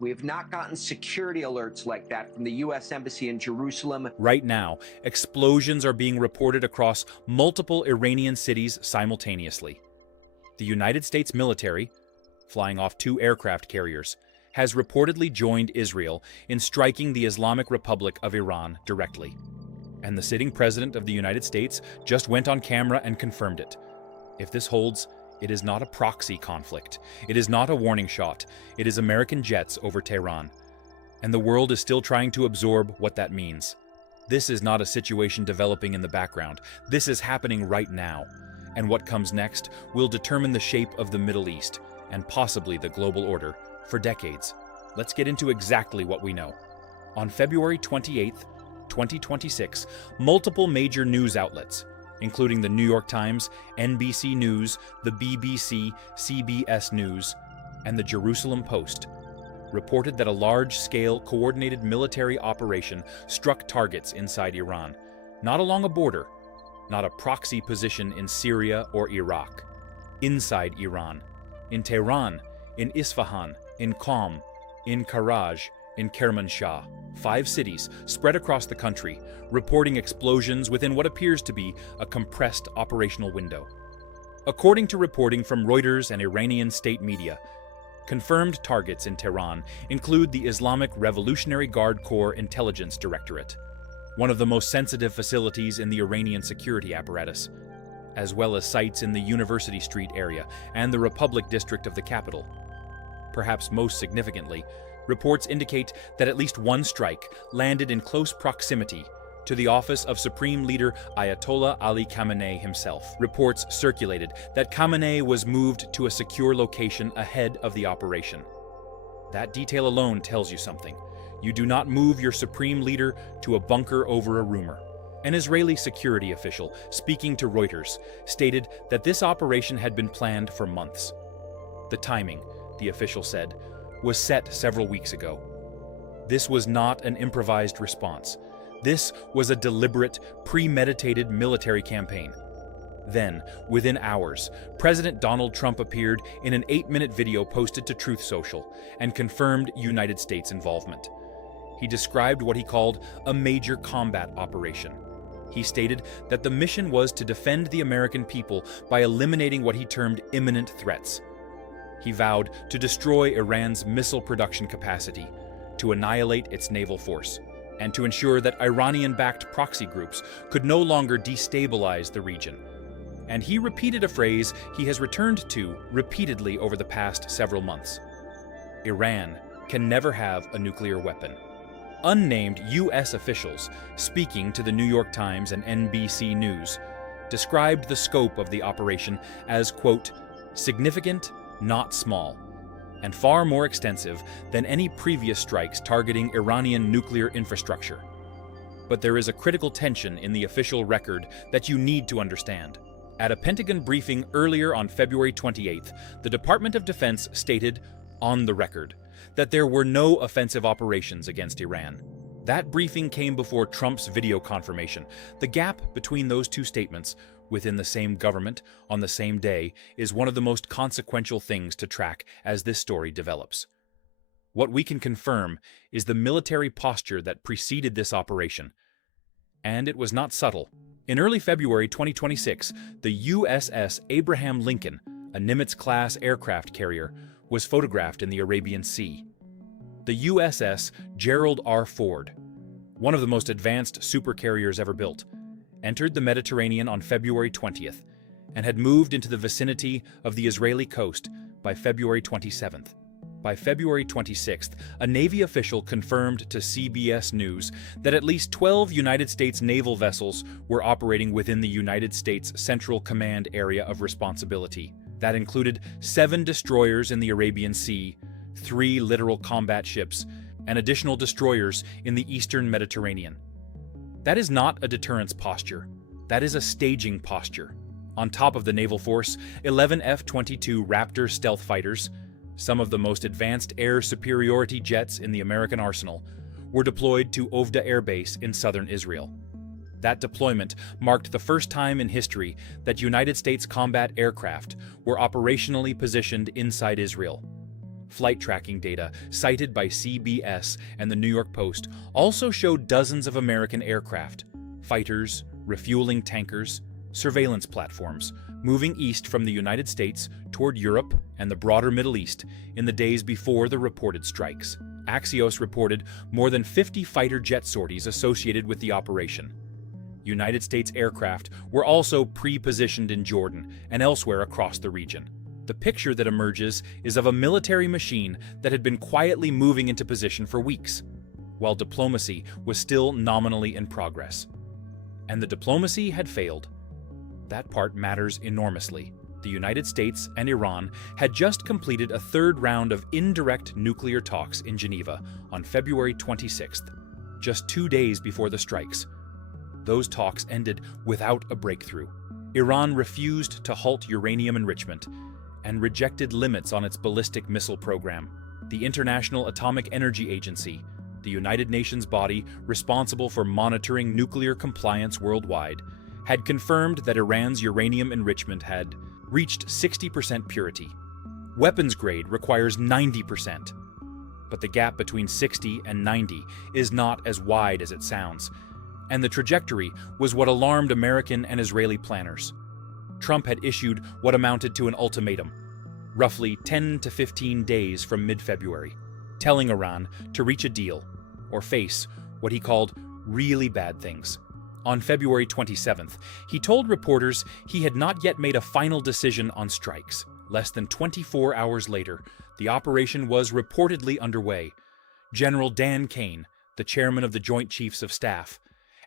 We have not gotten security alerts like that from the U.S. Embassy in Jerusalem. Right now, explosions are being reported across multiple Iranian cities simultaneously. The United States military, flying off 2 aircraft carriers, has reportedly joined Israel in striking the Islamic Republic of Iran directly. And the sitting president of the United States just went on camera and confirmed it. If this holds, it is not a proxy conflict. It is not a warning shot. It is American jets over Tehran. And the world is still trying to absorb what that means. This is not a situation developing in the background. This is happening right now. And what comes next will determine the shape of the Middle East, and possibly the global order, for decades. Let's get into exactly what we know. On February 28, 2026, multiple major news outlets, including the New York Times, NBC News, the BBC, CBS News, and the Jerusalem Post, reported that a large-scale coordinated military operation struck targets inside Iran, not along a border, not a proxy position in Syria or Iraq, inside Iran, in Tehran, in Isfahan, in Qom, in Karaj, in Kermanshah, 5 cities spread across the country, reporting explosions within what appears to be a compressed operational window. According to reporting from Reuters and Iranian state media, confirmed targets in Tehran include the Islamic Revolutionary Guard Corps Intelligence Directorate, one of the most sensitive facilities in the Iranian security apparatus, as well as sites in the University Street area and the Republic District of the capital. Perhaps most significantly, reports indicate that at least one strike landed in close proximity to the office of Supreme Leader Ayatollah Ali Khamenei himself. Reports circulated that Khamenei was moved to a secure location ahead of the operation. That detail alone tells you something. You do not move your supreme leader to a bunker over a rumor. An Israeli security official, speaking to Reuters, stated that this operation had been planned for months. The timing, the official said, was set several weeks ago. This was not an improvised response. This was a deliberate, premeditated military campaign. Then, within hours, President Donald Trump appeared in an 8-minute video posted to Truth Social and confirmed United States involvement. He described what he called a major combat operation. He stated that the mission was to defend the American people by eliminating what he termed imminent threats. He vowed to destroy Iran's missile production capacity, to annihilate its naval force, and to ensure that Iranian-backed proxy groups could no longer destabilize the region. And he repeated a phrase he has returned to repeatedly over the past several months. Iran can never have a nuclear weapon. Unnamed U.S. officials, speaking to the New York Times and NBC News, described the scope of the operation as, quote, significant, not small, and far more extensive than any previous strikes targeting Iranian nuclear infrastructure. But there is a critical tension in the official record that you need to understand. At a Pentagon briefing earlier on February 28th, the Department of Defense stated, on the record, that there were no offensive operations against Iran. That briefing came before Trump's video confirmation. The gap between those two statements, within the same government, on the same day, is one of the most consequential things to track as this story develops. What we can confirm is the military posture that preceded this operation. And it was not subtle. In early February 2026, the USS Abraham Lincoln, a Nimitz-class aircraft carrier, was photographed in the Arabian Sea. The USS Gerald R. Ford, one of the most advanced supercarriers ever built, entered the Mediterranean on February 20th and had moved into the vicinity of the Israeli coast by February 27th. By February 26th, a Navy official confirmed to CBS News that at least 12 United States naval vessels were operating within the United States Central Command area of responsibility. That included 7 destroyers in the Arabian Sea, 3 littoral combat ships, and additional destroyers in the eastern Mediterranean. That is not a deterrence posture. That is a staging posture. On top of the naval force, 11 F-22 Raptor stealth fighters, some of the most advanced air superiority jets in the American arsenal, were deployed to Ovda Air Base in southern Israel. That deployment marked the first time in history that United States combat aircraft were operationally positioned inside Israel. Flight tracking data, cited by CBS and the New York Post, also showed dozens of American aircraft, fighters, refueling tankers, surveillance platforms, moving east from the United States toward Europe and the broader Middle East in the days before the reported strikes. Axios reported more than 50 fighter jet sorties associated with the operation. United States aircraft were also pre-positioned in Jordan and elsewhere across the region. The picture that emerges is of a military machine that had been quietly moving into position for weeks, while diplomacy was still nominally in progress. And the diplomacy had failed. That part matters enormously. The United States and Iran had just completed a third round of indirect nuclear talks in Geneva on February 26th, just 2 days before the strikes. Those talks ended without a breakthrough. Iran refused to halt uranium enrichment and rejected limits on its ballistic missile program. The International Atomic Energy Agency, the United Nations body responsible for monitoring nuclear compliance worldwide, had confirmed that Iran's uranium enrichment had reached 60% purity. Weapons grade requires 90%. But the gap between 60 and 90 is not as wide as it sounds, and the trajectory was what alarmed American and Israeli planners. Trump had issued what amounted to an ultimatum, roughly 10 to 15 days from mid-February, telling Iran to reach a deal or face what he called really bad things. On February 27th, he told reporters he had not yet made a final decision on strikes. Less than 24 hours later, the operation was reportedly underway. General Dan Kane, the chairman of the Joint Chiefs of Staff,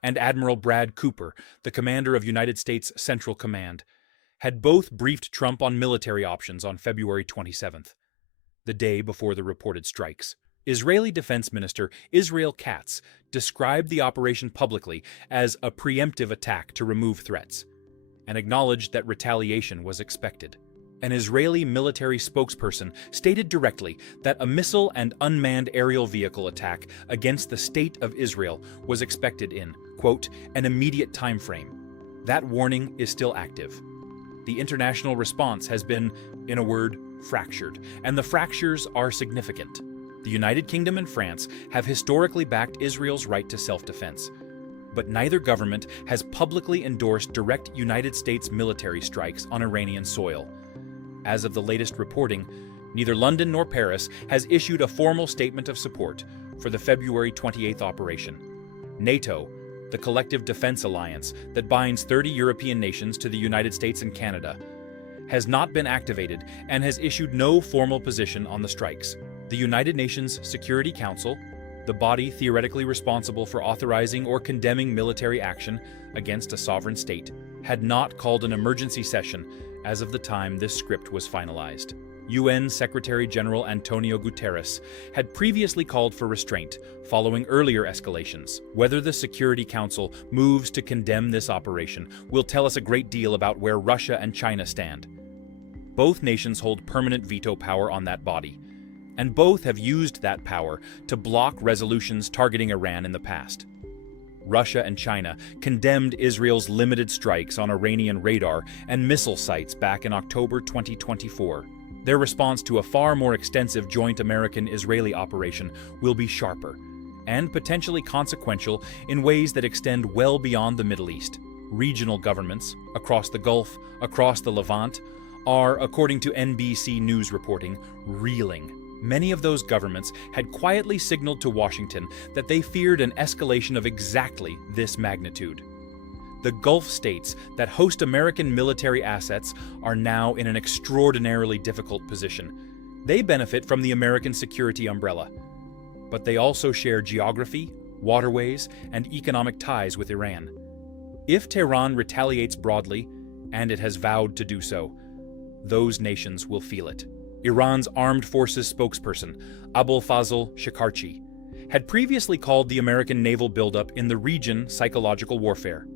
and Admiral Brad Cooper, the commander of United States Central Command, had both briefed Trump on military options on February 27th, the day before the reported strikes. Israeli Defense Minister Israel Katz described the operation publicly as a preemptive attack to remove threats, and acknowledged that retaliation was expected. An Israeli military spokesperson stated directly that a missile and unmanned aerial vehicle attack against the State of Israel was expected in, quote, an immediate time frame. That warning is still active. The international response has been, in a word, fractured, and the fractures are significant. The United Kingdom and France have historically backed Israel's right to self-defense, but neither government has publicly endorsed direct United States military strikes on Iranian soil. As of the latest reporting, neither London nor Paris has issued a formal statement of support for the February 28th operation. NATO, the collective defense alliance that binds 30 European nations to the United States and Canada, has not been activated and has issued no formal position on the strikes. The United Nations Security Council, the body theoretically responsible for authorizing or condemning military action against a sovereign state, had not called an emergency session as of the time this script was finalized. UN Secretary-General Antonio Guterres had previously called for restraint following earlier escalations. Whether the Security Council moves to condemn this operation will tell us a great deal about where Russia and China stand. Both nations hold permanent veto power on that body, and both have used that power to block resolutions targeting Iran in the past. Russia and China condemned Israel's limited strikes on Iranian radar and missile sites back in October 2024. Their response to a far more extensive joint American-Israeli operation will be sharper and potentially consequential in ways that extend well beyond the Middle East. Regional governments across the Gulf, across the Levant, are, according to NBC News reporting, reeling. Many of those governments had quietly signaled to Washington that they feared an escalation of exactly this magnitude. The Gulf states that host American military assets are now in an extraordinarily difficult position. They benefit from the American security umbrella, but they also share geography, waterways, and economic ties with Iran. If Tehran retaliates broadly, and it has vowed to do so, those nations will feel it. Iran's armed forces spokesperson, Abolfazl Shekarchi, had previously called the American naval buildup in the region psychological warfare.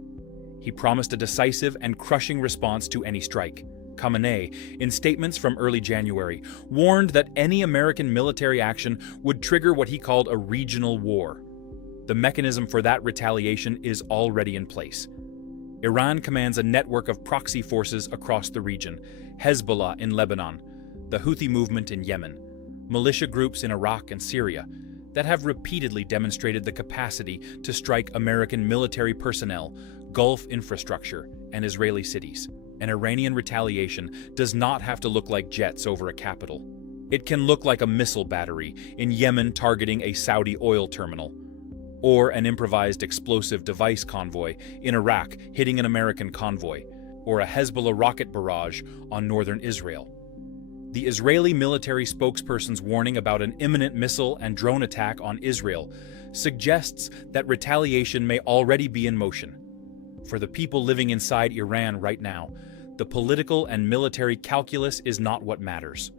He promised a decisive and crushing response to any strike. Khamenei, in statements from early January, warned that any American military action would trigger what he called a regional war. The mechanism for that retaliation is already in place. Iran commands a network of proxy forces across the region: Hezbollah in Lebanon, the Houthi movement in Yemen, militia groups in Iraq and Syria that have repeatedly demonstrated the capacity to strike American military personnel, Gulf infrastructure, and Israeli cities. An Iranian retaliation does not have to look like jets over a capital. It can look like a missile battery in Yemen targeting a Saudi oil terminal, or an improvised explosive device convoy in Iraq hitting an American convoy, or a Hezbollah rocket barrage on northern Israel. The Israeli military spokesperson's warning about an imminent missile and drone attack on Israel suggests that retaliation may already be in motion. For the people living inside Iran right now, the political and military calculus is not what matters.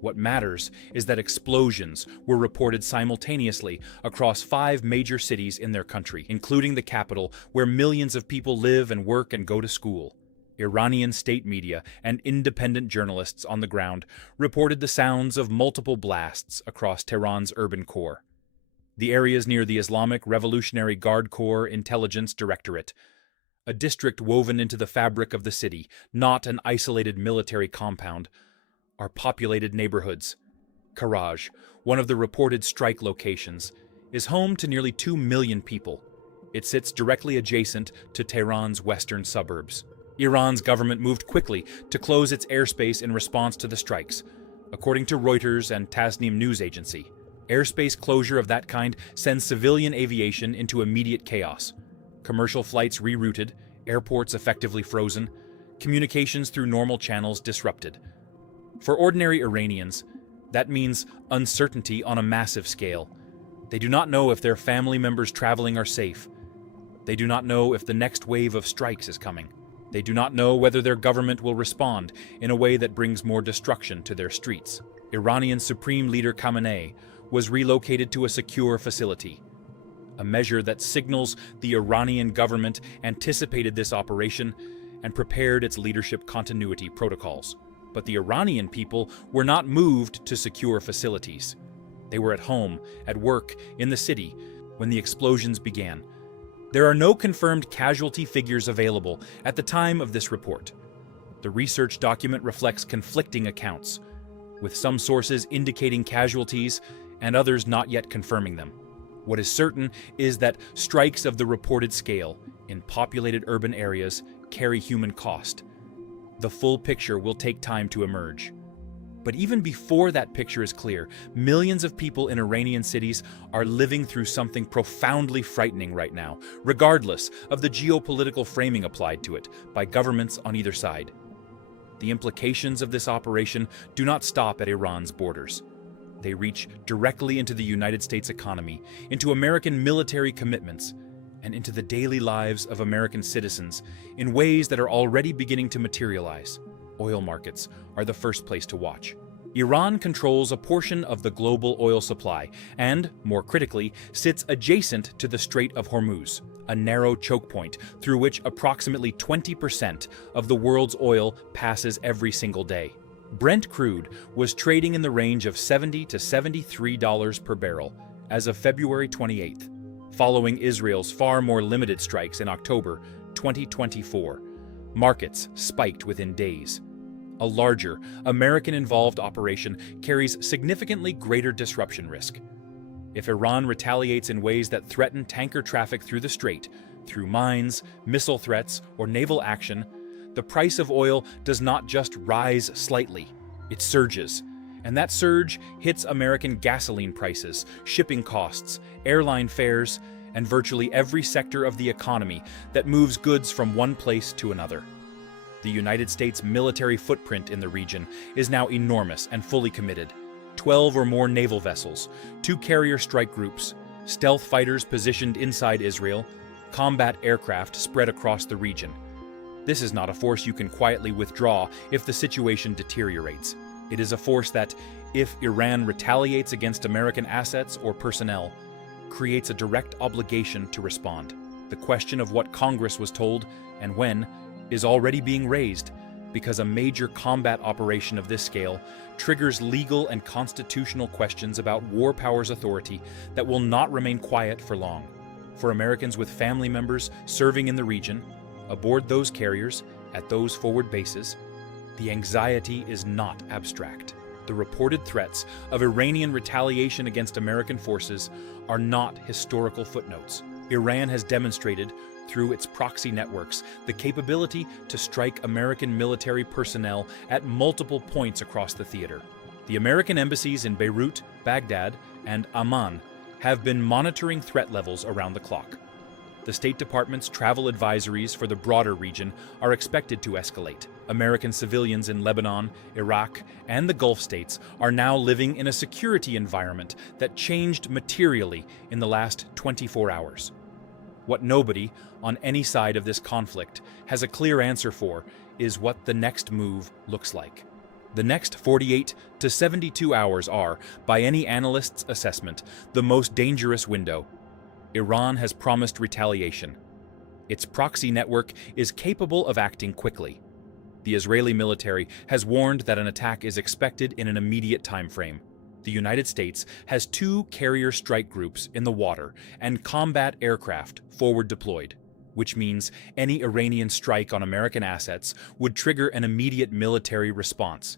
What matters is that explosions were reported simultaneously across 5 major cities in their country, including the capital, where millions of people live and work and go to school. Iranian state media and independent journalists on the ground reported the sounds of multiple blasts across Tehran's urban core. The areas near the Islamic Revolutionary Guard Corps Intelligence Directorate, a district woven into the fabric of the city, not an isolated military compound, are populated neighborhoods. Karaj, one of the reported strike locations, is home to nearly 2 million people. It sits directly adjacent to Tehran's western suburbs. Iran's government moved quickly to close its airspace in response to the strikes, according to Reuters and Tasnim news agency. Airspace closure of that kind sends civilian aviation into immediate chaos. Commercial flights rerouted, airports effectively frozen, communications through normal channels disrupted. For ordinary Iranians, that means uncertainty on a massive scale. They do not know if their family members traveling are safe. They do not know if the next wave of strikes is coming. They do not know whether their government will respond in a way that brings more destruction to their streets. Iranian Supreme Leader Khamenei was relocated to a secure facility, a measure that signals the Iranian government anticipated this operation and prepared its leadership continuity protocols. But the Iranian people were not moved to secure facilities. They were at home, at work, in the city, when the explosions began. There are no confirmed casualty figures available at the time of this report. The research document reflects conflicting accounts, with some sources indicating casualties and others not yet confirming them. What is certain is that strikes of the reported scale in populated urban areas carry human cost. The full picture will take time to emerge. But even before that picture is clear, millions of people in Iranian cities are living through something profoundly frightening right now, regardless of the geopolitical framing applied to it by governments on either side. The implications of this operation do not stop at Iran's borders. They reach directly into the United States economy, into American military commitments, and into the daily lives of American citizens in ways that are already beginning to materialize. Oil markets are the first place to watch. Iran controls a portion of the global oil supply and, more critically, sits adjacent to the Strait of Hormuz, a narrow choke point through which approximately 20% of the world's oil passes every single day. Brent crude was trading in the range of $70 to $73 per barrel as of February 28th, following Israel's far more limited strikes in October 2024. Markets spiked within days. A larger, American-involved operation carries significantly greater disruption risk. If Iran retaliates in ways that threaten tanker traffic through the strait, through mines, missile threats, or naval action, the price of oil does not just rise slightly, it surges. And that surge hits American gasoline prices, shipping costs, airline fares, and virtually every sector of the economy that moves goods from one place to another. The United States military footprint in the region is now enormous and fully committed. 12 or more naval vessels, 2 carrier strike groups, stealth fighters positioned inside Israel, combat aircraft spread across the region. This is not a force you can quietly withdraw if the situation deteriorates. It is a force that, if Iran retaliates against American assets or personnel, creates a direct obligation to respond. The question of what Congress was told and when is already being raised, because a major combat operation of this scale triggers legal and constitutional questions about war powers authority that will not remain quiet for long. For Americans with family members serving in the region, aboard those carriers, at those forward bases, the anxiety is not abstract. the reported threats of Iranian retaliation against American forces are not historical footnotes. Iran has demonstrated, through its proxy networks, the capability to strike American military personnel at multiple points across the theater. The American embassies in Beirut, Baghdad, and Amman have been monitoring threat levels around the clock. The State Department's travel advisories for the broader region are expected to escalate. American civilians in Lebanon, Iraq, and the Gulf states are now living in a security environment that changed materially in the last 24 hours. What nobody, on any side of this conflict, has a clear answer for is what the next move looks like. The next 48 to 72 hours are, by any analyst's assessment, the most dangerous window. Iran has promised retaliation. Its proxy network is capable of acting quickly. The Israeli military has warned that an attack is expected in an immediate time frame. The United States has 2 carrier strike groups in the water and combat aircraft forward deployed, which means any Iranian strike on American assets would trigger an immediate military response.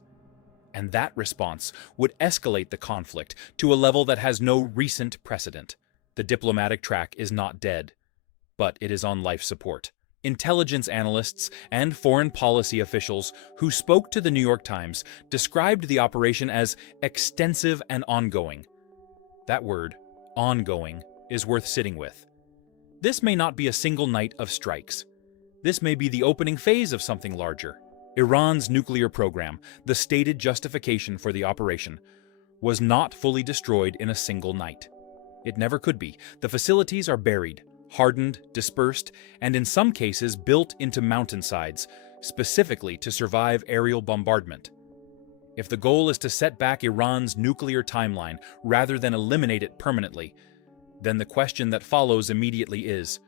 And that response would escalate the conflict to a level that has no recent precedent. The diplomatic track is not dead, but it is on life support. Intelligence analysts and foreign policy officials who spoke to the New York Times described the operation as extensive and ongoing. That word, ongoing, is worth sitting with. This may not be a single night of strikes. This may be the opening phase of something larger. Iran's nuclear program, the stated justification for the operation, was not fully destroyed in a single night. It never could be. The facilities are buried, hardened, dispersed, and in some cases built into mountainsides, specifically to survive aerial bombardment. If the goal is to set back Iran's nuclear timeline rather than eliminate it permanently, then the question that follows immediately is,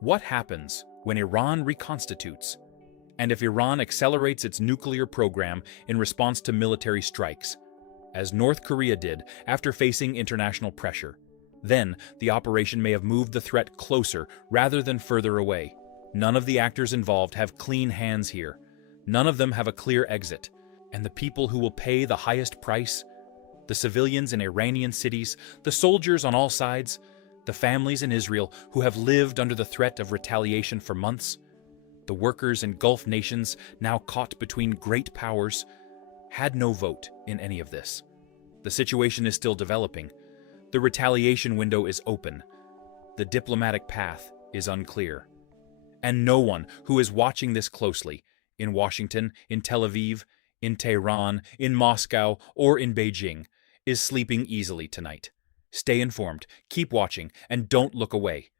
what happens when Iran reconstitutes? And if Iran accelerates its nuclear program in response to military strikes, as North Korea did after facing international pressure, then the operation may have moved the threat closer rather than further away. None of the actors involved have clean hands here. None of them have a clear exit. And the people who will pay the highest price, the civilians in Iranian cities, the soldiers on all sides, the families in Israel who have lived under the threat of retaliation for months, the workers in Gulf nations now caught between great powers, had no vote in any of this. The situation is still developing. The retaliation window is open. The diplomatic path is unclear. And no one who is watching this closely, in Washington, in Tel Aviv, in Tehran, in Moscow, or in Beijing, is sleeping easily tonight. Stay informed, keep watching, and don't look away.